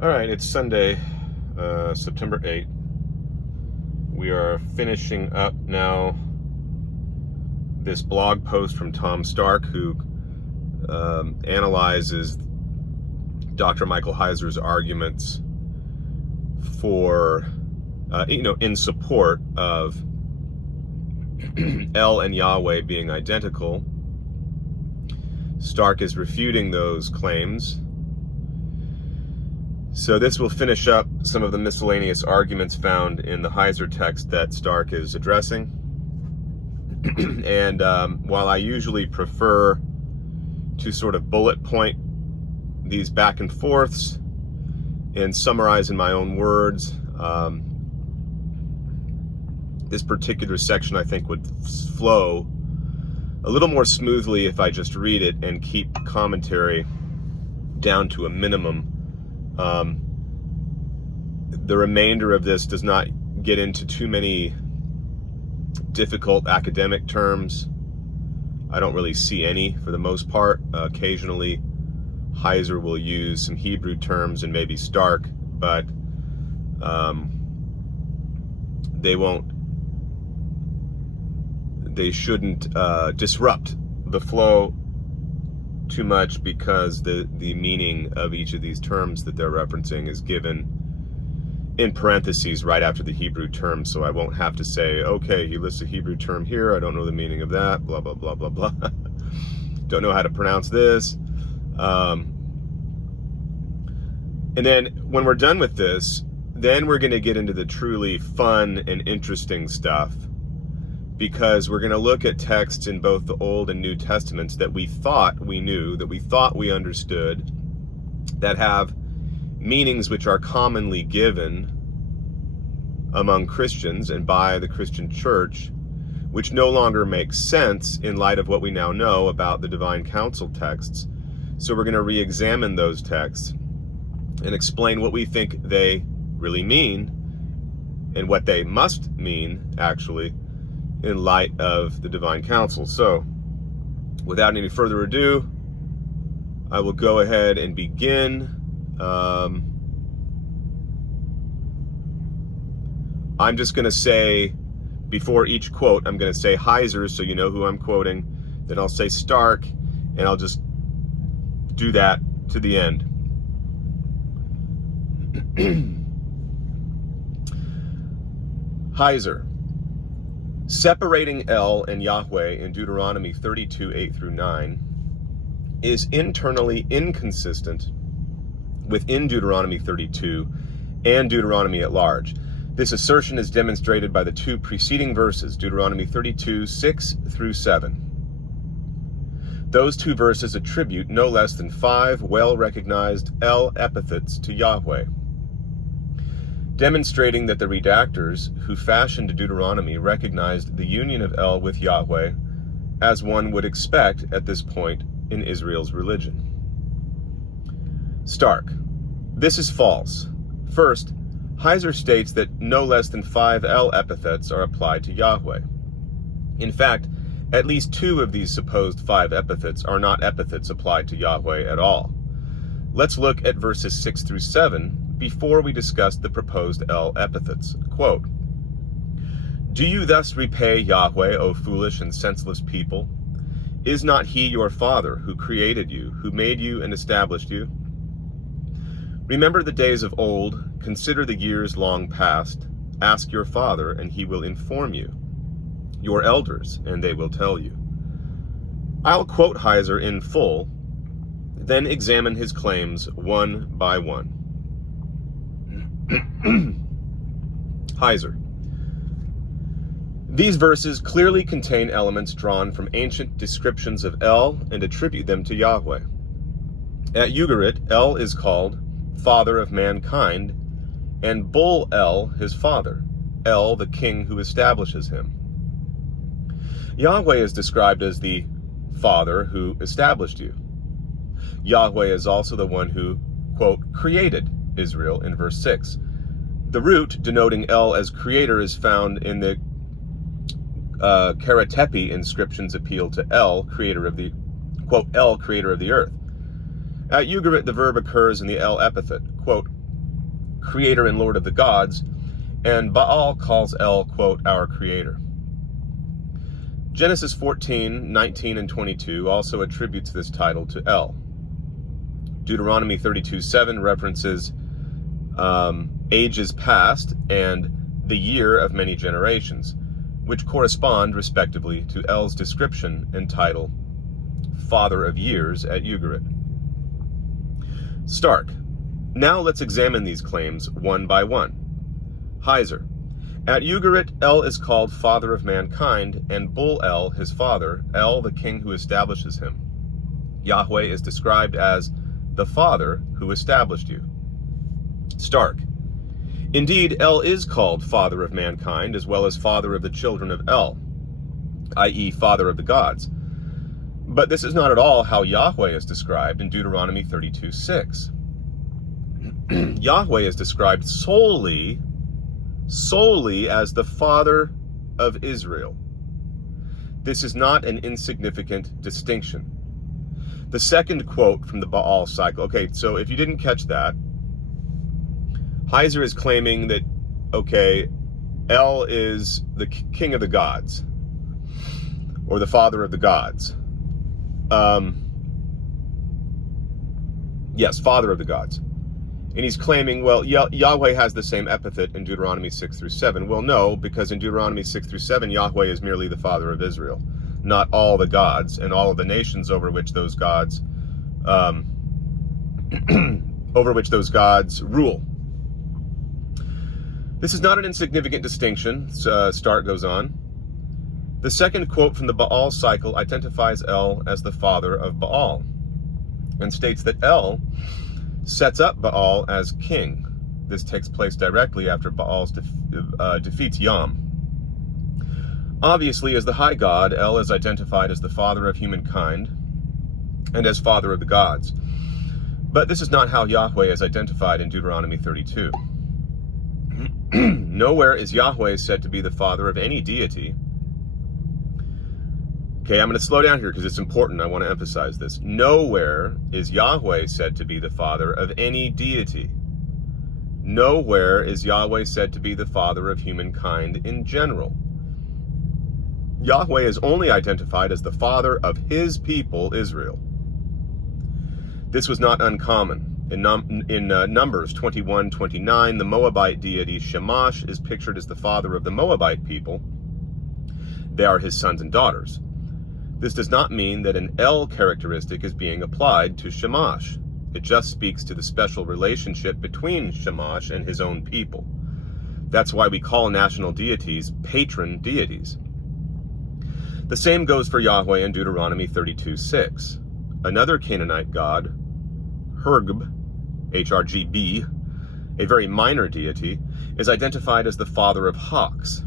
All right, it's Sunday, September 8th. We are finishing up now this blog post from Tom Stark, who analyzes Dr. Michael Heiser's arguments for, in support of El and Yahweh being identical. Stark is refuting those claims. So this will finish up some of the miscellaneous arguments found in the Heiser text that Stark is addressing. And while I usually prefer to sort of bullet point these back and forths and summarize in my own words, this particular section I think would flow a little more smoothly if I just read it and keep commentary down to a minimum. The remainder of this does not get into too many difficult academic terms. I don't really see any for the most part. Occasionally, Heiser will use some Hebrew terms and maybe Stark, but they shouldn't disrupt the flow too much, because the meaning of each of these terms that they're referencing is given in parentheses right after the Hebrew term, so I won't have to say, okay, he lists a Hebrew term here, I don't know the meaning of that, blah, blah, blah, blah, blah. Don't know how to pronounce this. And then when we're done with this, then we're going to get into the truly fun and interesting stuff, because we're going to look at texts in both the Old and New Testaments that we thought we knew, that we thought we understood, that have meanings which are commonly given among Christians and by the Christian church, which no longer makes sense in light of what we now know about the divine council texts. So we're going to re-examine those texts and explain what we think they really mean and what they must mean, actually, in light of the divine council. So, without any further ado, I will go ahead and begin. I'm just going to say, before each quote, I'm going to say Heiser, so you know who I'm quoting. Then I'll say Stark, and I'll just do that to the end. Heiser. Separating El and Yahweh in Deuteronomy 32, 8 through 9 is internally inconsistent within Deuteronomy 32 and Deuteronomy at large. This assertion is demonstrated by the two preceding verses, Deuteronomy 32, 6 through 7. Those two verses attribute no less than 5 well-recognized El epithets to Yahweh, demonstrating that the redactors who fashioned Deuteronomy recognized the union of El with Yahweh as one would expect at this point in Israel's religion. Stark. This is false. First, Heiser states that no less than 5 El epithets are applied to Yahweh. In fact, at least 2 of these supposed 5 epithets are not epithets applied to Yahweh at all. Let's look at verses 6 through 7 before we discuss the proposed El epithets. Quote, "Do you thus repay Yahweh, O foolish and senseless people? Is not he your father who created you, who made you and established you? Remember the days of old, consider the years long past. Ask your father, and he will inform you. Your elders, and they will tell you." I'll quote Heiser in full, then examine his claims one by one. Heiser. These verses clearly contain elements drawn from ancient descriptions of El and attribute them to Yahweh. At Ugarit, El is called Father of Mankind, and Bul El his father, El the king who establishes him. Yahweh is described as the Father who established you. Yahweh is also the one who, quote, created Israel in verse 6. The root denoting El as creator is found in the Karatepe inscriptions appeal to El, creator of the, quote, El, creator of the earth. At Ugarit, the verb occurs in the El epithet, quote, creator and Lord of the gods, and Baal calls El, quote, our creator. Genesis 14, 19, and 22 also attributes this title to El. Deuteronomy 32:7 references ages past and the year of many generations, which correspond respectively to El's description and title, Father of Years at Ugarit. Stark. Now let's examine these claims one by one. Heiser. At Ugarit, El is called Father of Mankind, and Bul El, his father, El, the king who establishes him. Yahweh is described as the Father who established you. Stark. Indeed, El is called Father of Mankind, as well as Father of the children of El, i.e., Father of the gods. But this is not at all how Yahweh is described in Deuteronomy 32:6. Yahweh is described solely as the Father of Israel. This is not an insignificant distinction. The second quote from the Baal cycle. Okay, so if you didn't catch that, Heiser is claiming that, okay, El is the king of the gods, or the father of the gods. Yes, father of the gods. And he's claiming, well, Yahweh has the same epithet in Deuteronomy 6-7. Well, no, because in Deuteronomy 6-7, Yahweh is merely the Father of Israel, not all the gods and all of the nations over which those gods rule. This is not an insignificant distinction, Stark goes on. The second quote from the Baal cycle identifies El as the father of Baal and states that El sets up Baal as king. This takes place directly after Baal defeats Yam. Obviously, as the high god, El is identified as the father of humankind and as father of the gods. But this is not how Yahweh is identified in Deuteronomy 32. Nowhere is Yahweh said to be the father of any deity. Okay, I'm going to slow down here because it's important. I want to emphasize this. Nowhere is Yahweh said to be the father of any deity. Nowhere is Yahweh said to be the father of humankind in general. Yahweh is only identified as the father of his people, Israel. This was not uncommon. In Numbers 21:29, the Moabite deity Shamash is pictured as the father of the Moabite people. They are his sons and daughters. This does not mean that an El characteristic is being applied to Shamash. It just speaks to the special relationship between Shamash and his own people. That's why we call national deities patron deities. The same goes for Yahweh in Deuteronomy 32:6. Another Canaanite god, Hrgb, Hrgb, a very minor deity, is identified as the father of hawks.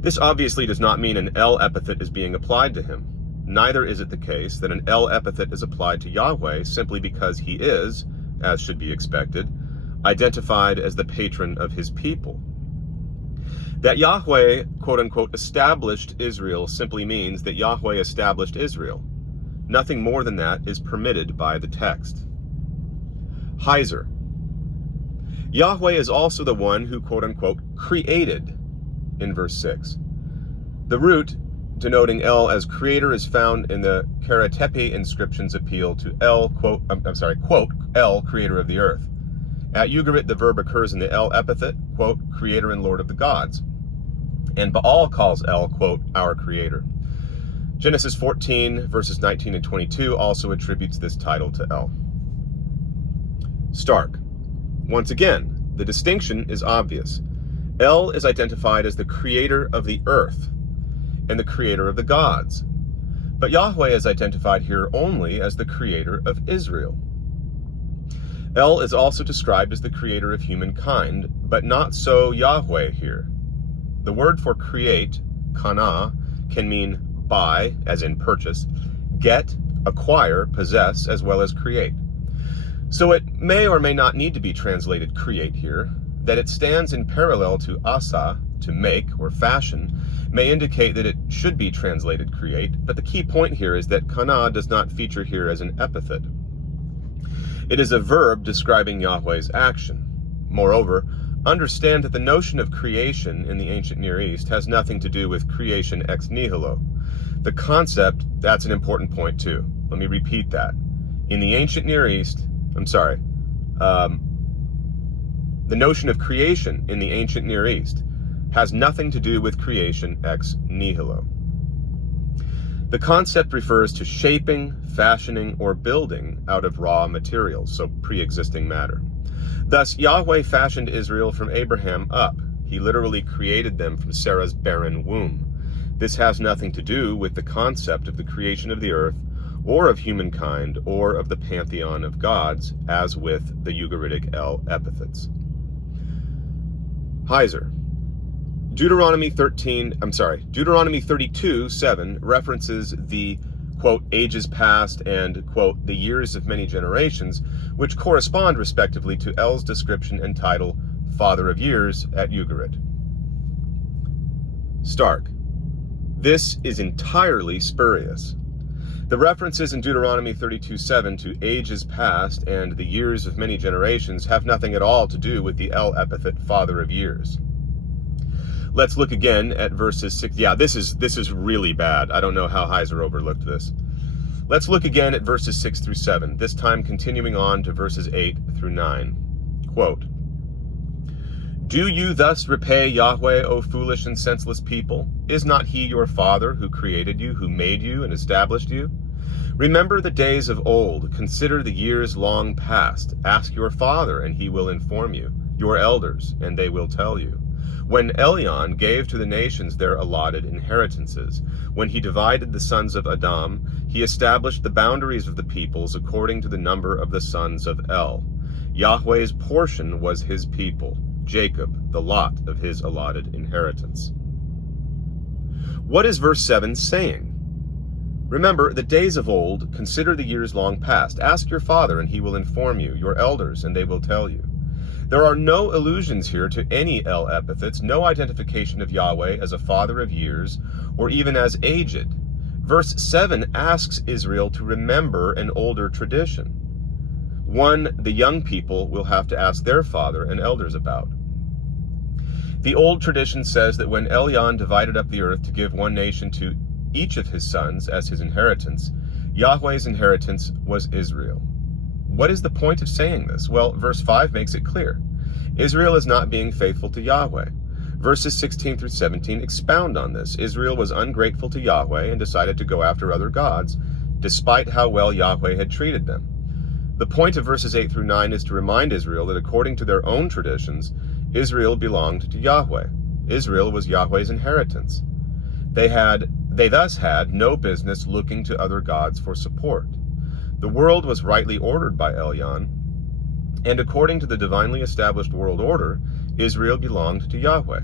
This obviously does not mean an El epithet is being applied to him. Neither is it the case that an El epithet is applied to Yahweh simply because he is, as should be expected, identified as the patron of his people. That Yahweh, quote-unquote, established Israel simply means that Yahweh established Israel. Nothing more than that is permitted by the text. Heiser. Yahweh is also the one who, quote-unquote, created in verse 6. The root denoting El as creator is found in the Karatepe inscription's appeal to El, quote, El, creator of the earth. At Ugarit, the verb occurs in the El epithet, quote, creator and Lord of the gods. And Baal calls El, quote, our creator. Genesis 14, verses 19 and 22 also attributes this title to El. Stark. Once again, the distinction is obvious. El is identified as the creator of the earth and the creator of the gods. But Yahweh is identified here only as the creator of Israel. El is also described as the creator of humankind, but not so Yahweh here. The word for create, kana, can mean buy, as in purchase, get, acquire, possess, as well as create. So it may or may not need to be translated create here. That it stands in parallel to asa, to make or fashion, may indicate that it should be translated create, but the key point here is that kana does not feature here as an epithet. It is a verb describing Yahweh's action. Moreover, understand that the notion of creation in the ancient Near East has nothing to do with creation ex nihilo. The concept, that's an important point too. Let me repeat that. In the ancient Near East, the notion of creation in the ancient Near East has nothing to do with creation ex nihilo. The concept refers to shaping, fashioning, or building out of raw materials, so pre-existing matter. Thus, Yahweh fashioned Israel from Abraham up. He literally created them from Sarah's barren womb. This has nothing to do with the concept of the creation of the earth, or of humankind, or of the pantheon of gods, as with the Ugaritic El epithets. Heiser. Deuteronomy 32:7 references the, quote, ages past and, quote, the years of many generations, which correspond respectively to El's description and title, Father of Years, at Ugarit. Stark. This is entirely spurious. The references in Deuteronomy 32:7 to ages past and the years of many generations have nothing at all to do with the El epithet, Father of Years. Let's look again at verses 6. Yeah, this is really bad. I don't know how Heiser overlooked this. Let's look again at verses 6 through 7, this time continuing on to verses 8 through 9. Quote, "Do you thus repay Yahweh, O foolish and senseless people? Is not he your father who created you, who made you and established you? Remember the days of old, consider the years long past. Ask your father, and he will inform you, your elders, and they will tell you. When Elyon gave to the nations their allotted inheritances, when he divided the sons of Adam, he established the boundaries of the peoples according to the number of the sons of El. Yahweh's portion was his people, Jacob, the lot of his allotted inheritance." What is verse 7 saying? Remember the days of old, consider the years long past. Ask your father, and he will inform you, your elders, and they will tell you. There are no allusions here to any El epithets, no identification of Yahweh as a father of years, or even as aged. Verse 7 asks Israel to remember an older tradition, one the young people will have to ask their father and elders about. The old tradition says that when Elyon divided up the earth to give one nation to each of his sons as his inheritance, Yahweh's inheritance was Israel. What is the point of saying this? Well, verse 5 makes it clear. Israel is not being faithful to Yahweh. Verses 16 through 17 expound on this. Israel was ungrateful to Yahweh and decided to go after other gods, despite how well Yahweh had treated them. The point of verses 8 through 9 is to remind Israel that according to their own traditions, Israel belonged to Yahweh. Israel was Yahweh's inheritance. They thus had no business looking to other gods for support. The world was rightly ordered by Elyon, and according to the divinely established world order, Israel belonged to Yahweh.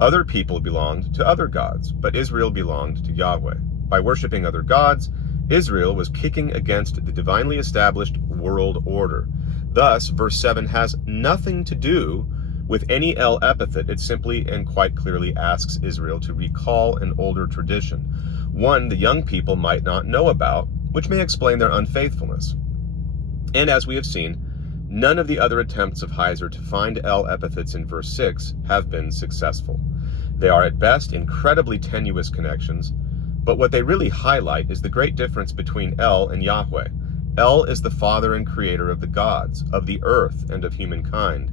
Other people belonged to other gods, but Israel belonged to Yahweh. By worshiping other gods, Israel was kicking against the divinely established world order. Thus, verse 7 has nothing to do with any El epithet. It simply and quite clearly asks Israel to recall an older tradition, one the young people might not know about, which may explain their unfaithfulness. And as we have seen, none of the other attempts of Heiser to find El epithets in verse 6 have been successful. They are at best incredibly tenuous connections, but what they really highlight is the great difference between El and Yahweh. El is the father and creator of the gods, of the earth, and of humankind.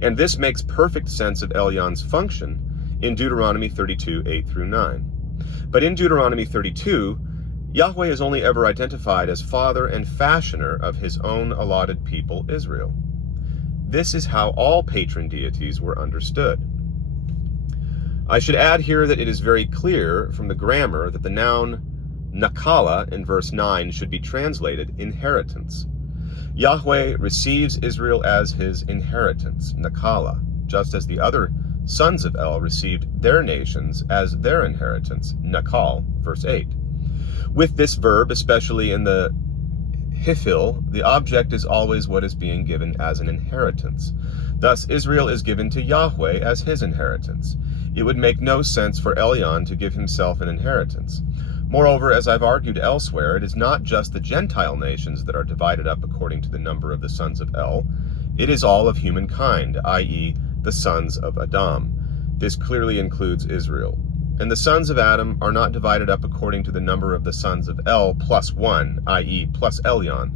And this makes perfect sense of Elyon's function in Deuteronomy 32, 8 through 9. But in Deuteronomy 32, Yahweh is only ever identified as father and fashioner of his own allotted people, Israel. This is how all patron deities were understood. I should add here that it is very clear from the grammar that the noun nakala in verse 9 should be translated inheritance. Yahweh receives Israel as his inheritance, nakala, just as the other sons of El received their nations as their inheritance, nakal, verse 8. With this verb, especially in the hifil, the object is always what is being given as an inheritance. Thus, Israel is given to Yahweh as his inheritance. It would make no sense for Elyon to give himself an inheritance. Moreover, as I've argued elsewhere, it is not just the Gentile nations that are divided up according to the number of the sons of El. It is all of humankind, i.e., the sons of Adam. This clearly includes Israel. And the sons of Adam are not divided up according to the number of the sons of El plus one, i.e., plus Elyon.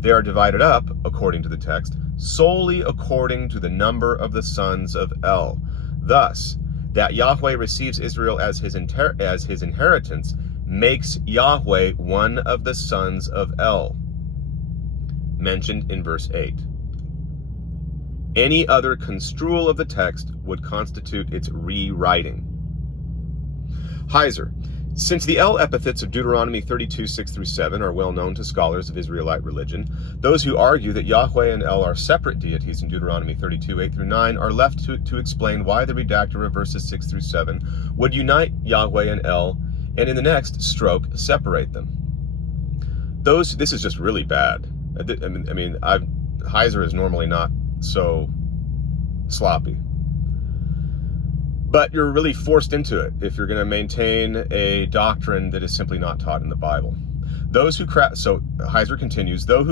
They are divided up, according to the text, solely according to the number of the sons of El. Thus, that Yahweh receives Israel as his inheritance makes Yahweh one of the sons of El, mentioned in verse 8. Any other construal of the text would constitute its rewriting. Heiser. Since the El epithets of Deuteronomy 32, 6-7 are well known to scholars of Israelite religion, those who argue that Yahweh and El are separate deities in Deuteronomy 32, 8-9 are left to explain why the redactor of verses 6-7 would unite Yahweh and El, and in the next stroke separate them. This is just really bad. Heiser is normally not so sloppy. But you're really forced into it if you're going to maintain a doctrine that is simply not taught in the Bible. So Heiser continues, those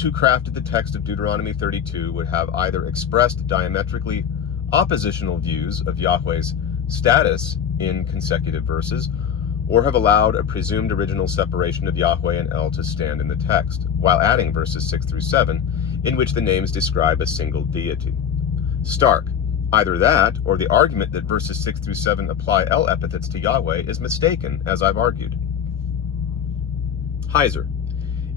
who crafted the text of Deuteronomy 32 would have either expressed diametrically oppositional views of Yahweh's status in consecutive verses, or have allowed a presumed original separation of Yahweh and El to stand in the text, while adding verses 6-7, in which the names describe a single deity. Stark. Either that, or the argument that verses 6-7 apply El epithets to Yahweh is mistaken, as I've argued. Heiser.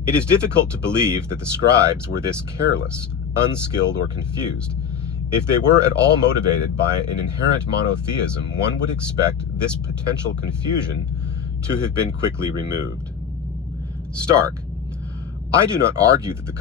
It is difficult to believe that the scribes were this careless, unskilled, or confused. If they were at all motivated by an inherent monotheism, one would expect this potential confusion to have been quickly removed. Stark. I do not argue that the